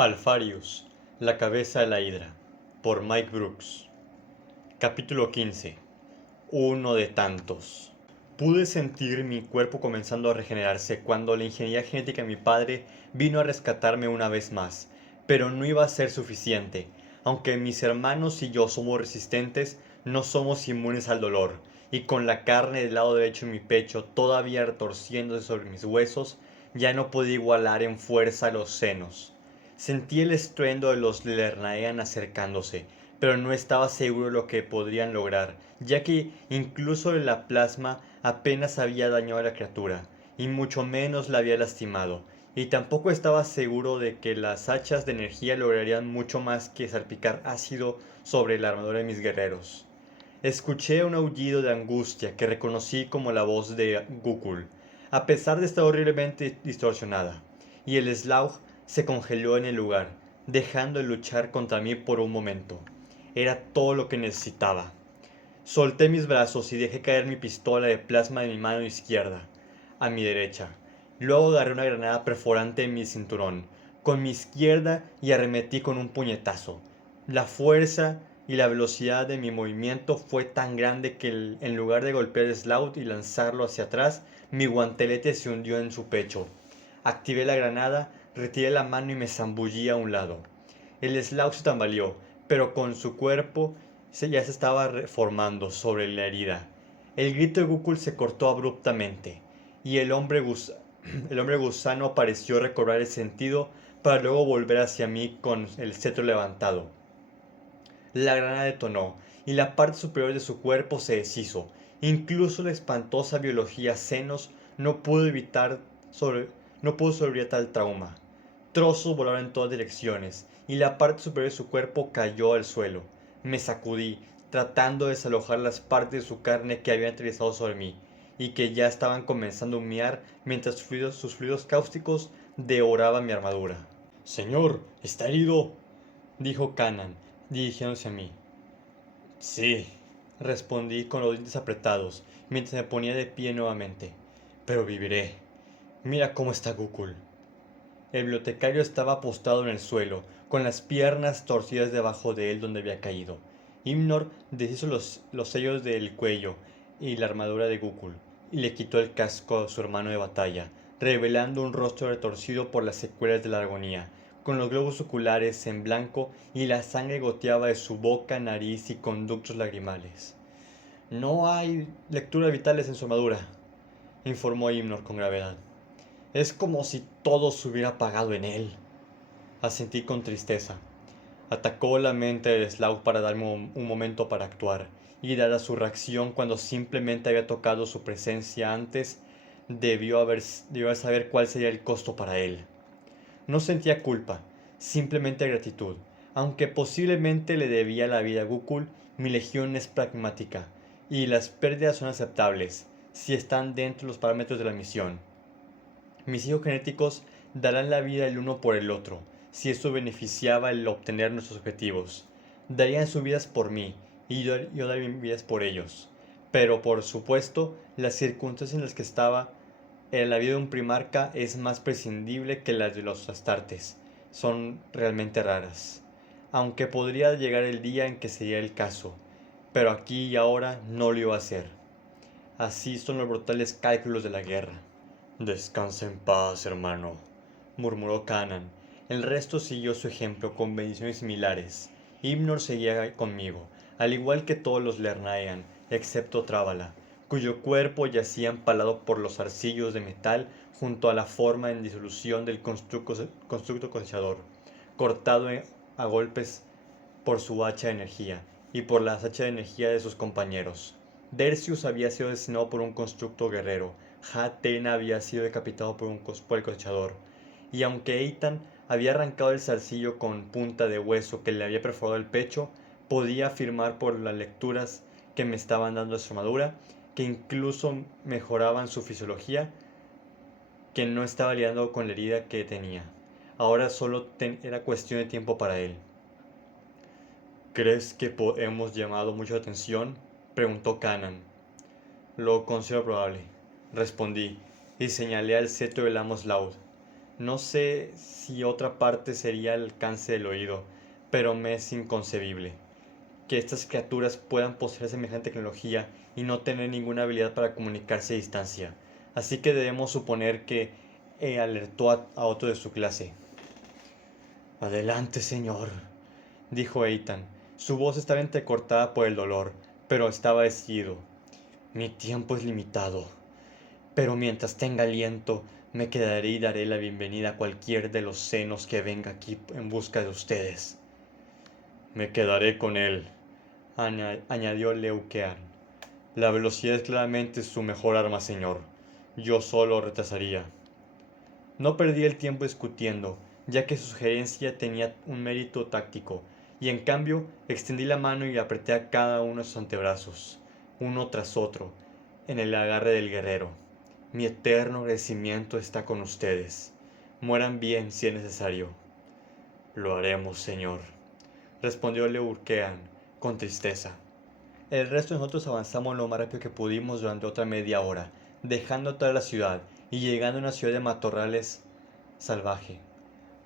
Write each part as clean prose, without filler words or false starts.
Alfarius, la cabeza de la hidra, por Mike Brooks. Capítulo 15. Uno de tantos. Pude sentir mi cuerpo comenzando a regenerarse cuando la ingeniería genética de mi padre vino a rescatarme una vez más, pero no iba a ser suficiente. Aunque mis hermanos y yo somos resistentes, no somos inmunes al dolor, y con la carne del lado derecho de mi pecho todavía retorciéndose sobre mis huesos, ya no podía igualar en fuerza a los senos. Sentí el estruendo de los Lernaean acercándose, pero no estaba seguro de lo que podrían lograr, ya que incluso la plasma apenas había dañado a la criatura, y mucho menos la había lastimado, y tampoco estaba seguro de que las hachas de energía lograrían mucho más que salpicar ácido sobre la armadura de mis guerreros. Escuché un aullido de angustia que reconocí como la voz de Gukul, a pesar de estar horriblemente distorsionada, y el Slaug se congeló en el lugar, dejando de luchar contra mí por un momento. Era todo lo que necesitaba. Solté mis brazos y dejé caer mi pistola de plasma de mi mano izquierda, a mi derecha. Luego agarré una granada perforante en mi cinturón, con mi izquierda y arremetí con un puñetazo. La fuerza y la velocidad de mi movimiento fue tan grande que en lugar de golpear el Slout y lanzarlo hacia atrás, mi guantelete se hundió en su pecho. Activé la granada, retiré la mano y me zambullí a un lado. El Slout se tambaleó, pero con su cuerpo ya se estaba reformando sobre la herida. El grito de Gukul se cortó abruptamente, y el hombre gusano pareció recobrar el sentido para luego volver hacia mí con el cetro levantado. La granada detonó, y la parte superior de su cuerpo se deshizo. Incluso la espantosa biología senos no pudo no pudo sobrevivir a tal trauma. Trozos volaron en todas direcciones, y la parte superior de su cuerpo cayó al suelo. Me sacudí, tratando de desalojar las partes de su carne que habían aterrizado sobre mí, y que ya estaban comenzando a humear mientras sus fluidos cáusticos devoraban mi armadura. Señor, ¿está herido?, dijo Kanan, dirigiéndose a mí. Sí, respondí con los dientes apretados, mientras me ponía de pie nuevamente. Pero viviré. Mira cómo está Gukul. El bibliotecario estaba postrado en el suelo, con las piernas torcidas debajo de él donde había caído. Himnor deshizo los sellos del cuello y la armadura de Gukul, y le quitó el casco a su hermano de batalla, revelando un rostro retorcido por las secuelas de la agonía, con los globos oculares en blanco y la sangre goteaba de su boca, nariz y conductos lagrimales. No hay lecturas vitales en su armadura, informó Himnor con gravedad. Es como si todo se hubiera apagado en él. Asentí con tristeza. Atacó la mente del Slaug para darme un momento para actuar, y dada su reacción cuando simplemente había tocado su presencia antes, debió saber cuál sería el costo para él. No sentía culpa, simplemente gratitud. Aunque posiblemente le debía la vida a Gukul, mi legión es pragmática, y las pérdidas son aceptables, si están dentro de los parámetros de la misión. Mis hijos genéticos darán la vida el uno por el otro, si eso beneficiaba el obtener nuestros objetivos. Darían sus vidas por mí, y yo daría mis vidas por ellos. Pero por supuesto, las circunstancias en las que estaba, la vida de un primarca es más prescindible que las de los astartes. Son realmente raras. Aunque podría llegar el día en que sería el caso, pero aquí y ahora no lo iba a hacer. Así son los brutales cálculos de la guerra. Descansa en paz, hermano, murmuró Kanan. El resto siguió su ejemplo con bendiciones similares. Himnor seguía conmigo, al igual que todos los Lernaean, excepto Trábala, cuyo cuerpo yacía empalado por los arcillos de metal junto a la forma en disolución del constructo cosechador, cortado a golpes por su hacha de energía y por las hachas de energía de sus compañeros. Dercius había sido asesinado por un constructo guerrero, Hatena había sido decapitado por el cosechador, y aunque Eitan había arrancado el zarcillo con punta de hueso que le había perforado el pecho, podía afirmar por las lecturas que me estaban dando de su armadura, que incluso mejoraban su fisiología, que no estaba lidiando con la herida que tenía. Ahora solo era cuestión de tiempo para él. ¿Crees que hemos llamado mucha atención?, preguntó Kanan. Lo considero probable, respondí, y señalé al cetro del Amos Laud. No sé si otra parte sería el alcance del oído, pero me es inconcebible que estas criaturas puedan poseer semejante tecnología y no tener ninguna habilidad para comunicarse a distancia. Así que debemos suponer que alertó a otro de su clase. Adelante, señor, dijo Ethan. Su voz estaba entrecortada por el dolor, pero estaba decidido. Mi tiempo es limitado, pero mientras tenga aliento, me quedaré y daré la bienvenida a cualquier de los senos que venga aquí en busca de ustedes. Me quedaré con él, añadió Leukean. La velocidad es claramente su mejor arma, señor. Yo solo retrasaría. No perdí el tiempo discutiendo, ya que su sugerencia tenía un mérito táctico, y en cambio extendí la mano y apreté a cada uno de sus antebrazos, uno tras otro, en el agarre del guerrero. Mi eterno agradecimiento está con ustedes. Mueran bien si es necesario. Lo haremos, señor, respondió Leurkean con tristeza. El resto de nosotros avanzamos lo más rápido que pudimos durante otra media hora, dejando toda la ciudad y llegando a una ciudad de matorrales salvaje.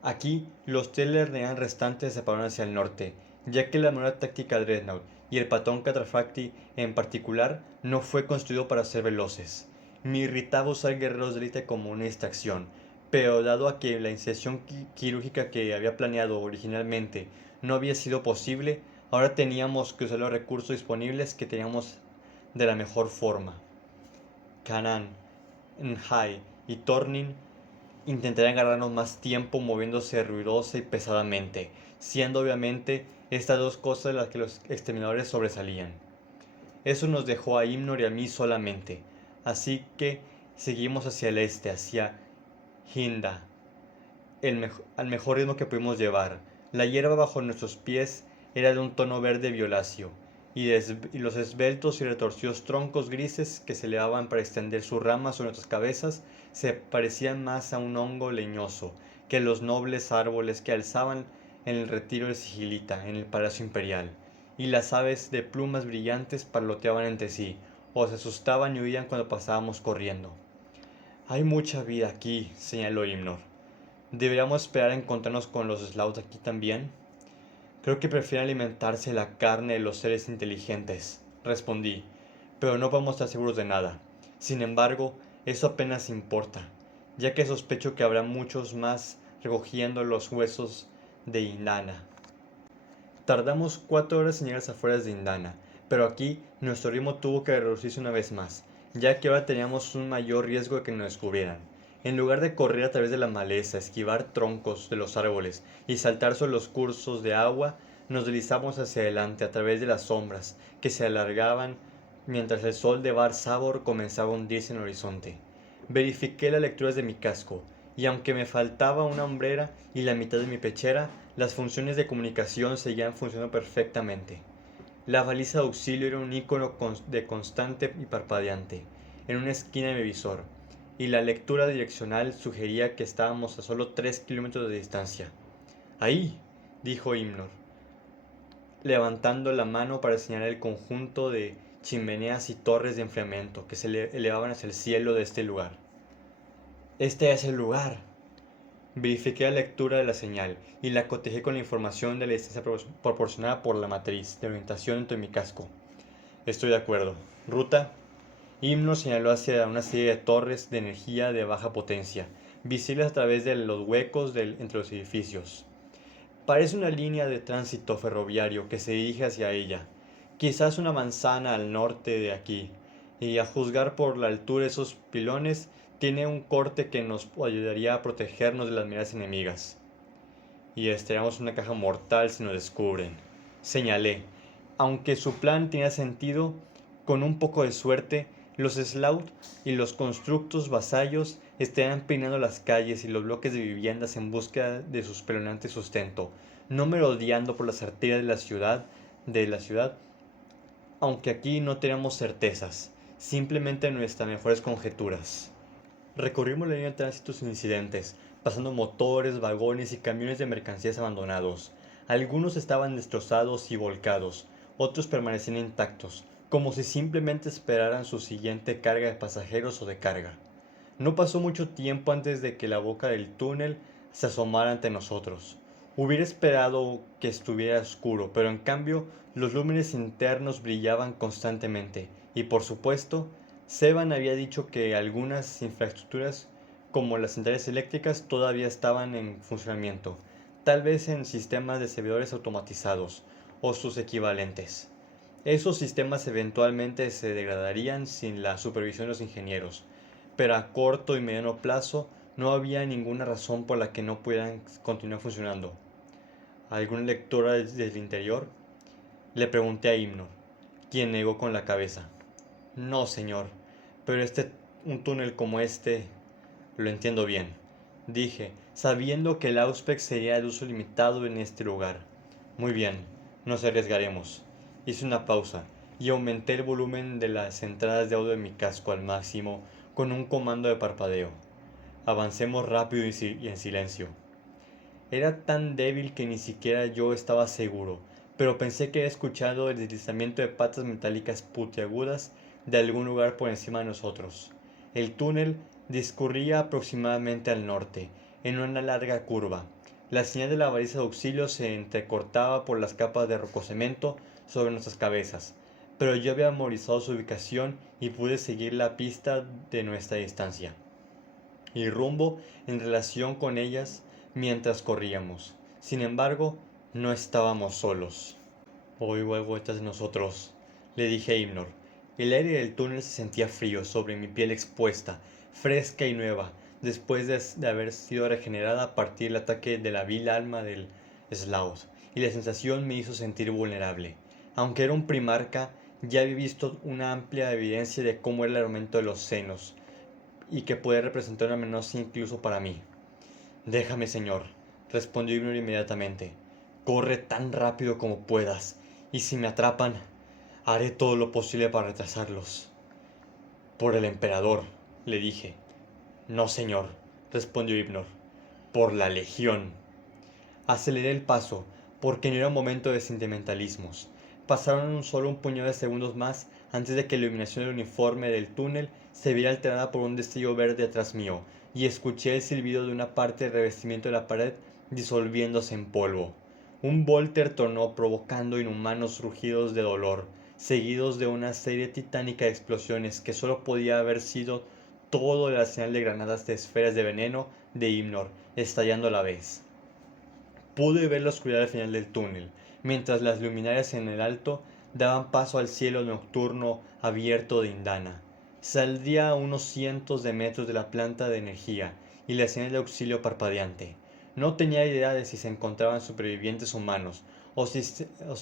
Aquí, los Telernean restantes se separaron hacia el norte, ya que la manera táctica de Dreadnought y el patón Catrafacti en particular no fue construido para ser veloces. Me irritaba usar guerreros de élite como una distracción, pero dado a que la inserción quirúrgica que había planeado originalmente no había sido posible, ahora teníamos que usar los recursos disponibles que teníamos de la mejor forma. Kanan, Nhai y Tornin intentarían ganarnos más tiempo moviéndose ruidosa y pesadamente, siendo obviamente estas dos cosas las que los exterminadores sobresalían. Eso nos dejó a Himnor y a mí solamente, así que seguimos hacia el este, hacia Hinda, al mejor ritmo que pudimos llevar. La hierba bajo nuestros pies era de un tono verde violáceo, y los esbeltos y retorcidos troncos grises que se elevaban para extender sus ramas sobre nuestras cabezas se parecían más a un hongo leñoso que los nobles árboles que alzaban en el retiro de Sigilita, en el Palacio Imperial, y las aves de plumas brillantes parloteaban entre sí, o se asustaban y huían cuando pasábamos corriendo. Hay mucha vida aquí, señaló Himnor. ¿Deberíamos esperar a encontrarnos con los Slouts aquí también? Creo que prefieren alimentarse de la carne de los seres inteligentes, respondí, pero no podemos estar seguros de nada. Sin embargo, eso apenas importa, ya que sospecho que habrá muchos más recogiendo los huesos de Indana. Tardamos 4 horas en llegar a las afueras de Indana, pero aquí nuestro ritmo tuvo que reducirse una vez más, ya que ahora teníamos un mayor riesgo de que nos descubrieran. En lugar de correr a través de la maleza, esquivar troncos de los árboles y saltar sobre los cursos de agua, nos deslizamos hacia adelante a través de las sombras que se alargaban mientras el sol de Bar Sabor comenzaba a hundirse en el horizonte. Verifiqué las lecturas de mi casco, y aunque me faltaba una hombrera y la mitad de mi pechera, las funciones de comunicación seguían funcionando perfectamente. La baliza de auxilio era un icono de constante y parpadeante en una esquina de mi visor, y la lectura direccional sugería que estábamos a solo 3 kilómetros de distancia. ¡Ahí!, dijo Himnor, levantando la mano para señalar el conjunto de chimeneas y torres de enfriamiento que se elevaban hacia el cielo de este lugar. Este es el lugar. Verifiqué la lectura de la señal y la cotejé con la información de la distancia proporcionada por la matriz de orientación dentro de mi casco. Estoy de acuerdo. Ruta. Himno señaló hacia una serie de torres de energía de baja potencia, visibles a través de los huecos entre los edificios. Parece una línea de tránsito ferroviario que se dirige hacia ella, quizás una manzana al norte de aquí, y a juzgar por la altura de esos pilones, tiene un corte que nos ayudaría a protegernos de las miradas enemigas. Y estaríamos en una caja mortal si nos descubren, señalé. Aunque su plan tenía sentido, con un poco de suerte, los Slout y los constructos vasallos estarían peinando las calles y los bloques de viviendas en búsqueda de su espeluznante sustento, no merodeando por las arterias de la ciudad, aunque aquí no tenemos certezas, simplemente nuestras mejores conjeturas. Recorrimos la línea de tránsito sin incidentes, pasando motores, vagones y camiones de mercancías abandonados. Algunos estaban destrozados y volcados, otros permanecían intactos, como si simplemente esperaran su siguiente carga de pasajeros o de carga. No pasó mucho tiempo antes de que la boca del túnel se asomara ante nosotros. Hubiera esperado que estuviera oscuro, pero en cambio los lúmenes internos brillaban constantemente, y por supuesto, Seban había dicho que algunas infraestructuras, como las centrales eléctricas, todavía estaban en funcionamiento, tal vez en sistemas de servidores automatizados o sus equivalentes. Esos sistemas eventualmente se degradarían sin la supervisión de los ingenieros, pero a corto y mediano plazo no había ninguna razón por la que no pudieran continuar funcionando. ¿Alguna lectora desde el interior? Le pregunté a Himno, quien negó con la cabeza. No, señor, pero un túnel como este, lo entiendo bien, dije, sabiendo que el Auspex sería de uso limitado en este lugar. Muy bien, nos arriesgaremos. Hice una pausa y aumenté el volumen de las entradas de audio de mi casco al máximo con un comando de parpadeo. Avancemos rápido y en silencio. Era tan débil que ni siquiera yo estaba seguro, pero pensé que había escuchado el deslizamiento de patas metálicas puntiagudas de algún lugar por encima de nosotros. El túnel discurría aproximadamente al norte, en una larga curva. La señal de la baliza de auxilio se entrecortaba por las capas de rococemento sobre nuestras cabezas, pero yo había memorizado su ubicación y pude seguir la pista de nuestra distancia y rumbo en relación con ellas mientras corríamos. Sin embargo, no estábamos solos. Oigo algo detrás de nosotros, le dije a Hymnor. El aire del túnel se sentía frío sobre mi piel expuesta, fresca y nueva, después de haber sido regenerada a partir del ataque de la vil alma del Sloth, y la sensación me hizo sentir vulnerable. Aunque era un primarca, ya había visto una amplia evidencia de cómo era el aumento de los senos, y que puede representar una amenaza incluso para mí. Déjame, señor, respondió Hymnor inmediatamente. Corre tan rápido como puedas, y si me atrapan, haré todo lo posible para retrasarlos. Por el emperador, le dije. No, señor, respondió Hymnor. Por la legión. Aceleré el paso, porque no era un momento de sentimentalismos. Pasaron solo un puñado de segundos más antes de que la iluminación del uniforme del túnel se viera alterada por un destello verde atrás mío, y escuché el silbido de una parte del revestimiento de la pared disolviéndose en polvo. Un Volter tornó provocando inhumanos rugidos de dolor, seguidos de una serie titánica de explosiones que solo podía haber sido todo el arsenal de granadas de esferas de veneno de Hymnor estallando a la vez. Pude ver la oscuridad al final del túnel, mientras las luminarias en el alto daban paso al cielo nocturno abierto de Indana. Saldría a unos cientos de metros de la planta de energía y la señal de auxilio parpadeante. No tenía idea de si se encontraban supervivientes humanos o si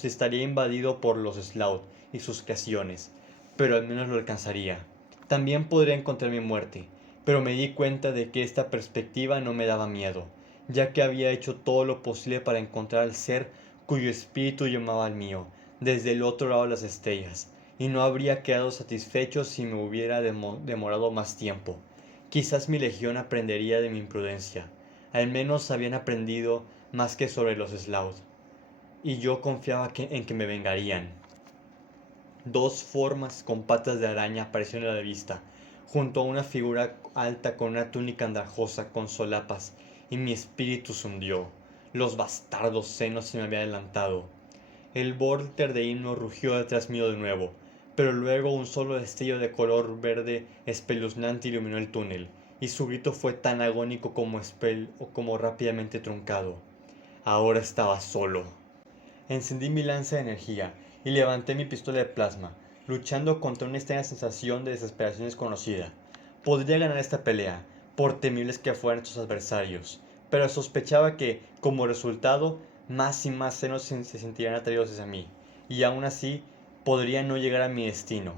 estaría invadido por los Slough y sus creaciones, pero al menos lo alcanzaría. También podría encontrar mi muerte, pero me di cuenta de que esta perspectiva no me daba miedo, ya que había hecho todo lo posible para encontrar al ser cuyo espíritu llamaba al mío, desde el otro lado de las estrellas, y no habría quedado satisfecho si me hubiera demorado más tiempo. Quizás mi legión aprendería de mi imprudencia, al menos habían aprendido más que sobre los Slough, y yo confiaba en que me vengarían. Dos formas con patas de araña aparecieron a la vista, junto a una figura alta con una túnica andrajosa con solapas, y mi espíritu se hundió. Los bastardos senos se me habían adelantado. El Volter de Himno rugió detrás mío de nuevo, pero luego un solo destello de color verde espeluznante iluminó el túnel, y su grito fue tan agónico como rápidamente truncado. Ahora estaba solo. Encendí mi lanza de energía y levanté mi pistola de plasma, luchando contra una extraña sensación de desesperación desconocida. Podría ganar esta pelea, por temibles que fueran sus adversarios, pero sospechaba que, como resultado, más y más senos se sentirían atraídos hacia mí, y aún así podría no llegar a mi destino.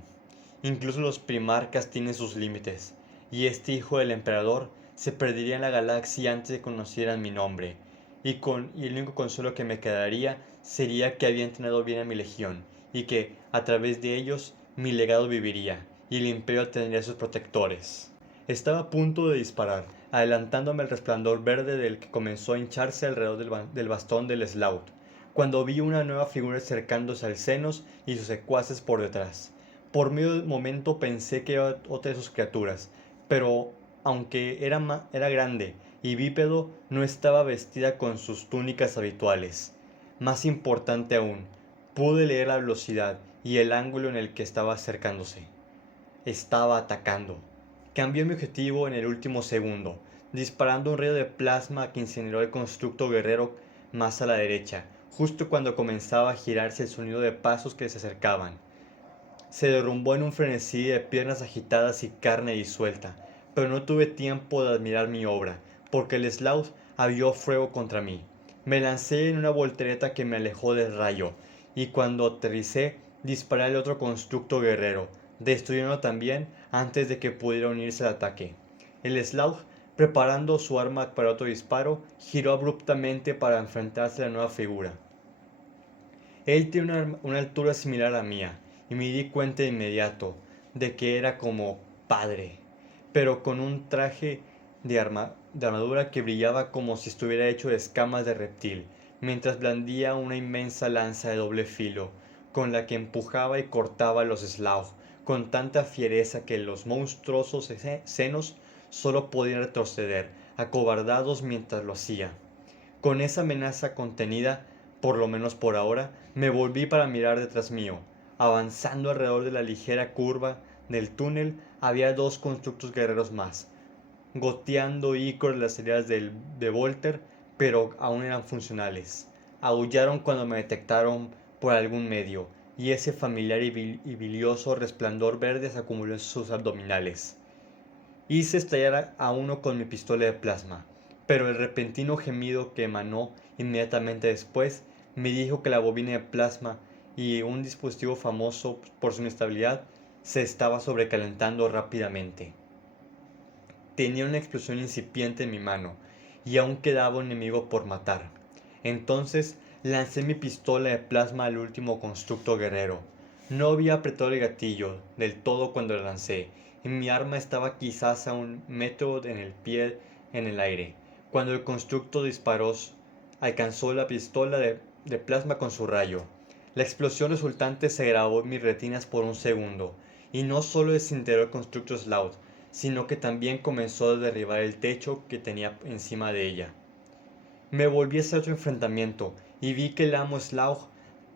Incluso los primarcas tienen sus límites, y este hijo del emperador se perdería en la galaxia antes de que conocieran mi nombre, y el único consuelo que me quedaría sería que había entrenado bien a mi legión, y que, a través de ellos, mi legado viviría, y el imperio tendría sus protectores. Estaba a punto de disparar, adelantándome al resplandor verde del que comenzó a hincharse alrededor del bastón del Slough, cuando vi una nueva figura acercándose al Zenos y sus secuaces por detrás. Por medio de momento pensé que era otra de sus criaturas, pero aunque era grande y bípedo, no estaba vestida con sus túnicas habituales. Más importante aún, pude leer la velocidad y el ángulo en el que estaba acercándose. Estaba atacando. Cambió mi objetivo en el último segundo, disparando un rayo de plasma que incineró el constructo guerrero más a la derecha, justo cuando comenzaba a girarse el sonido de pasos que se acercaban. Se derrumbó en un frenesí de piernas agitadas y carne disuelta, pero no tuve tiempo de admirar mi obra, porque el Sloth abrió fuego contra mí. Me lancé en una voltereta que me alejó del rayo, y cuando aterricé disparé al otro constructo guerrero, destruyéndolo también antes de que pudiera unirse al ataque. El Sloth, preparando su arma para otro disparo, giró abruptamente para enfrentarse a la nueva figura. Él tiene una altura similar a la mía, y me di cuenta de inmediato de que era como padre, pero con un traje de armadura que brillaba como si estuviera hecho de escamas de reptil, mientras blandía una inmensa lanza de doble filo, con la que empujaba y cortaba los Slaug con tanta fiereza que los monstruosos senos solo podían retroceder, acobardados mientras lo hacía. Con esa amenaza contenida, por lo menos por ahora, me volví para mirar detrás mío. Avanzando alrededor de la ligera curva del túnel había dos constructos guerreros más, goteando icor las heridas de Volter, pero aún eran funcionales. Aullaron cuando me detectaron por algún medio, y ese familiar y bilioso resplandor verde se acumuló en sus abdominales. Hice estallar a uno con mi pistola de plasma, pero el repentino gemido que emanó inmediatamente después me dijo que la bobina de plasma y un dispositivo famoso por su inestabilidad se estaba sobrecalentando rápidamente. Tenía una explosión incipiente en mi mano y aún quedaba un enemigo por matar. Entonces lancé mi pistola de plasma al último constructo guerrero. No había apretado el gatillo del todo cuando la lancé, y mi arma estaba quizás a 1 metro en el pie en el aire. Cuando el constructo disparó, alcanzó la pistola de plasma con su rayo. La explosión resultante se grabó en mis retinas por un segundo, y no solo desintegró el constructo Sloth, sino que también comenzó a derribar el techo que tenía encima de ella. Me volví hacia otro enfrentamiento y vi que el amo Slough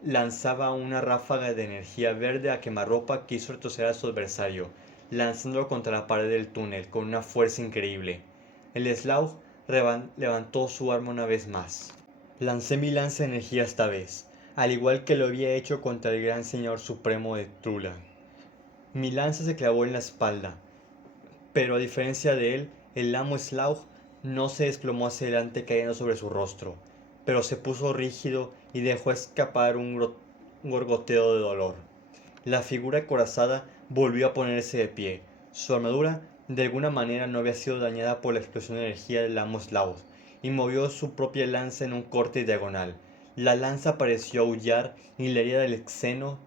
lanzaba una ráfaga de energía verde a quemarropa que hizo retroceder a su adversario, lanzándolo contra la pared del túnel con una fuerza increíble. El Slough levantó su arma una vez más. Lancé mi lanza de energía esta vez, al igual que lo había hecho contra el gran señor supremo de Trula. Mi lanza se clavó en la espalda, pero a diferencia de él, el amo Slough no se desplomó hacia adelante cayendo sobre su rostro, pero se puso rígido y dejó escapar un gorgoteo de dolor. La figura acorazada volvió a ponerse de pie. Su armadura de alguna manera no había sido dañada por la explosión de energía del amo Slough, y movió su propia lanza en un corte diagonal. La lanza pareció aullar y la herida del seno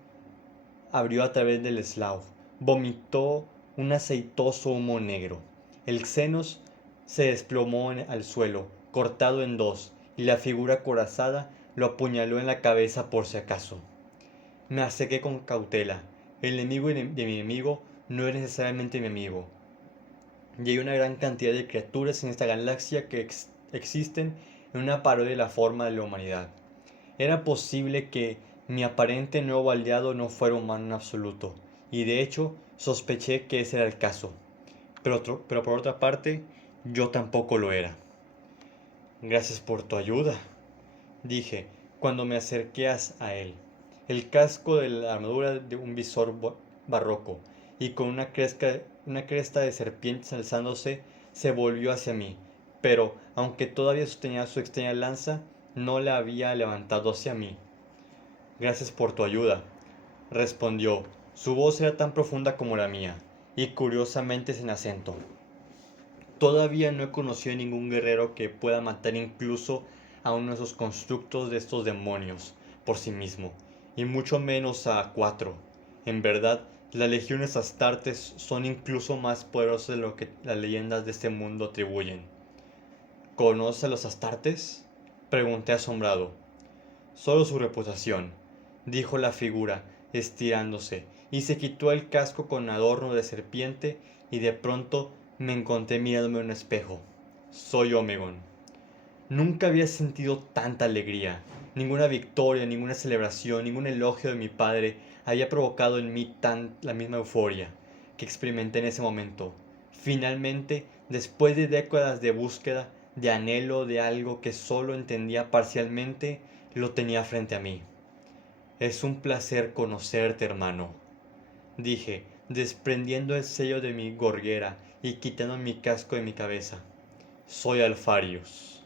abrió a través del Slough. Vomitó un aceitoso humo negro. El Xenos se desplomó al suelo, cortado en dos, y la figura acorazada lo apuñaló en la cabeza por si acaso. Me acerqué con cautela. El enemigo de mi enemigo no era necesariamente mi amigo. Y hay una gran cantidad de criaturas en esta galaxia que existen en una parodia de la forma de la humanidad. Era posible que mi aparente nuevo aliado no fuera humano en absoluto, y de hecho sospeché que ese era el caso. Pero por otra parte, yo tampoco lo era. Gracias por tu ayuda, dije cuando me acerqué a él. El casco de la armadura de un visor barroco, y con una cresta de serpientes alzándose, se volvió hacia mí, pero aunque todavía sostenía su extraña lanza, no la había levantado hacia mí. Gracias por tu ayuda, respondió. Su voz era tan profunda como la mía, y curiosamente sin acento. Todavía no he conocido a ningún guerrero que pueda matar incluso a uno de esos constructos de estos demonios por sí mismo, y mucho menos a 4. En verdad, las legiones astartes son incluso más poderosas de lo que las leyendas de este mundo atribuyen. ¿Conoce a los astartes?, pregunté asombrado. Solo su reputación, dijo la figura, estirándose, y se quitó el casco con adorno de serpiente, y de pronto Me encontré mirándome en un espejo. Soy Omegon. Nunca había sentido tanta alegría. Ninguna victoria, ninguna celebración, ningún elogio de mi padre había provocado en mí la misma euforia que experimenté en ese momento. Finalmente, después de décadas de búsqueda, de anhelo de algo que solo entendía parcialmente, lo tenía frente a mí. Es un placer conocerte, hermano, dije, desprendiendo el sello de mi gorguera y quitando mi casco de mi cabeza. Soy Alfarius.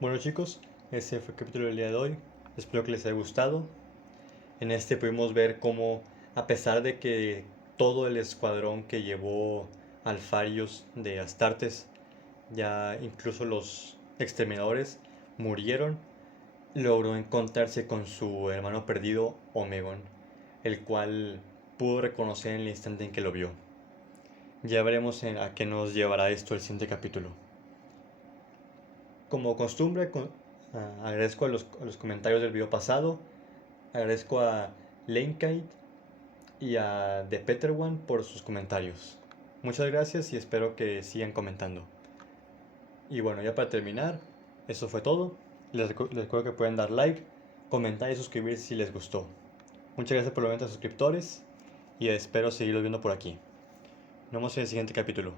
Bueno chicos, ese fue el capítulo del día de hoy. Espero que les haya gustado. En este pudimos ver cómo, a pesar de que todo el escuadrón que llevó Alfarius de Astartes, ya incluso los exterminadores, murieron, logró encontrarse con su hermano perdido, Omegon, el cual pudo reconocer en el instante en que lo vio. Ya veremos a qué nos llevará esto el siguiente capítulo. Como costumbre, agradezco a los comentarios del video pasado, agradezco a Lanekite y a The Peter One por sus comentarios. Muchas gracias y espero que sigan comentando. Y bueno, ya para terminar, eso fue todo. Les recuerdo que pueden dar like, comentar y suscribirse si les gustó. Muchas gracias por los 90 suscriptores y espero seguirlos viendo por aquí. Nos vemos en el siguiente capítulo.